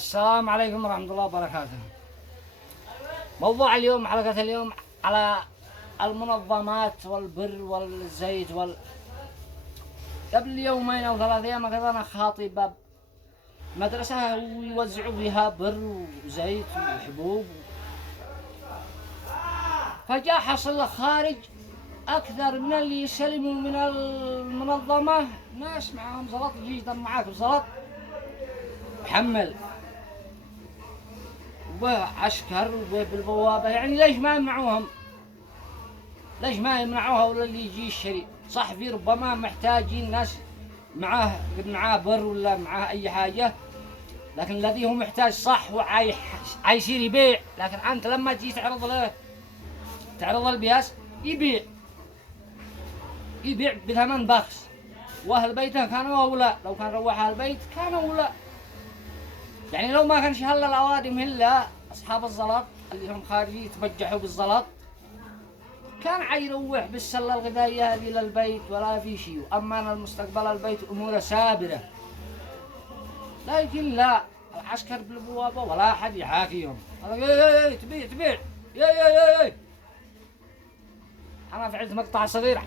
السلام عليكم ورحمة الله وبركاته. موضوع اليوم، حلقة اليوم على المنظمات والبر والزيت قبل يومين أو 3 أيام كذا أنا خاطب مدرسة ويوزعوا فيها بر وزيت وحبوب، فجاء حصل خارج أكثر من اللي يسلموا من المنظمة ناس معهم زلط، يجي يضم معاك بزلط محمل وعسكر وبالبوابة. يعني ليش ما يمنعوهم؟ ليش ما يمنعوها؟ ولا اللي يجي يشتري صح، في ربما محتاجين ناس معاه بر ولا معاه أي حاجة، لكن الذي هو محتاج صح وعايصير يبيع. لكن أنت لما تجي تعرض البياس يبيع بثمن بخس، وأهل بيته كانوا أولى. لو كان روح أهل البيت كانوا أولى. يعني لو ما كانش هلا الأوادم إلا أصحاب الزلط اللي هم خارجين يتبجحوا بالزلط، كان عيروح بالسلة الغذائية هذه للبيت ولا في شيء، وأمان المستقبل البيت أموره سابرة. لكن لا، العسكر بالبوابة ولا أحد يحاكيهم. تبيع أنا فعلت مقطع صغير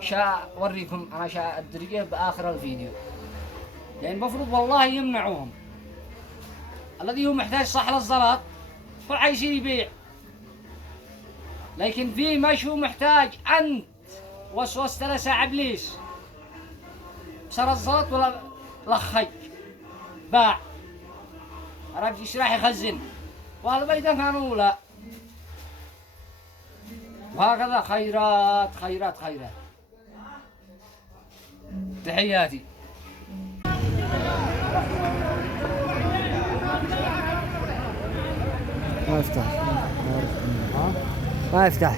شاء أوريكم، أنا شاء أدرجه بآخر الفيديو. يعني المفروض والله يمنعوهم. الذي هو محتاج صح للزلط هو عايشين يبيع، لكن في مش هو محتاج. أنت وسوست له ساعة إبليس بسر الزلط ولا لخج باع عرفت ايش راح يخزن، وهذا بيته كانوا لا. وهكذا خيرات خيرات خيرات. تحياتي. ما يفتح. ما يفتح.